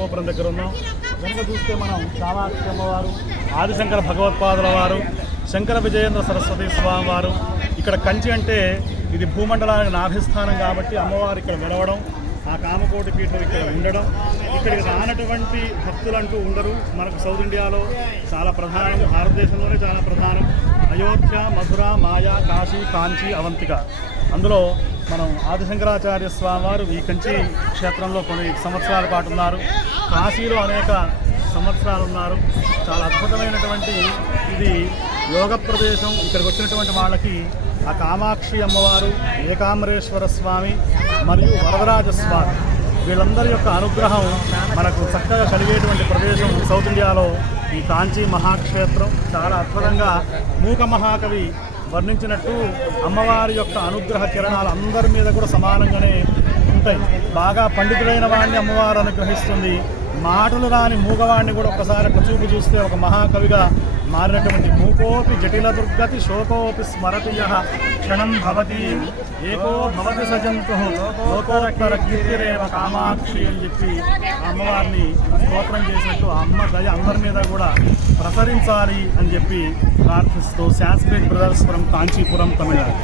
గోపురం దగ్గర ఉన్నాం. వెనక చూస్తే మనం చాలా అమ్మవారు ఆదిశంకర భగవత్పాదుల వారు శంకర విజయేంద్ర సరస్వతి స్వామి వారు. ఇక్కడ కంచి అంటే ఇది భూమండలానికి నాభిస్థానం కాబట్టి అమ్మవారు ఇక్కడ వెలవడం ఆ కామకోటి పీఠం ఇక్కడ ఉండడం. ఇక్కడికి రానటువంటి భక్తులంటూ ఉండరు. మనకు సౌత్ ఇండియాలో చాలా ప్రధానం భారతదేశంలోనే చాలా ప్రధానం. అయోధ్య మధుర మాయా కాశీ కాంచి అవంతిక. అందులో మనం ఆదిశంకరాచార్య స్వామి వారు ఈ కంచి క్షేత్రంలో కొన్ని సంవత్సరాల పాటు ఉన్నారు. కాశీలో అనేక సంవత్సరాలు ఉన్నారు. చాలా అద్భుతమైనటువంటి ఇది యోగ ప్రదేశం. ఇక్కడికి వచ్చినటువంటి వాళ్ళకి ఆ కామాక్షి అమ్మవారు ఏకాంబరేశ్వర స్వామి మరియు వరదరాజ స్వామి వీళ్ళందరి యొక్క అనుగ్రహం మనకు చక్కగా కలిగేటువంటి ప్రదేశం సౌత్ ఇండియాలో ఈ కాంచీ మహాక్షేత్రం. చాలా అద్భుతంగా మూక మహాకవి వర్ణించినట్టు అమ్మవారి యొక్క అనుగ్రహ కిరణాలు అందరి మీద కూడా సమానంగానే ఉంటాయి. బాగా పండితుడైన వాడిని అమ్మవారు అనుగ్రహిస్తుంది. మాటలు రాని మూగవాడిని కూడా ఒకసారి అట్లా చూపు చూస్తే ఒక మహాకవిగా మారినటువంటి మూకోపి జటిల దుర్గతి శోకోపి స్మరతి క్షణం భవతి. ఏకో భవతి సజంతు లోకోరక్షర కీర్తిరేవ కామాక్షి అని చెప్పి అమ్మవారిని స్తోత్రం చేసినట్టు అమ్మ దయ అందరి మీద కూడా ప్రసరించాలి అని చెప్పి ప్రార్థిస్తూ శాస్త్రీయ ప్రదర్శనం కాంచీపురం తమిళనాడు.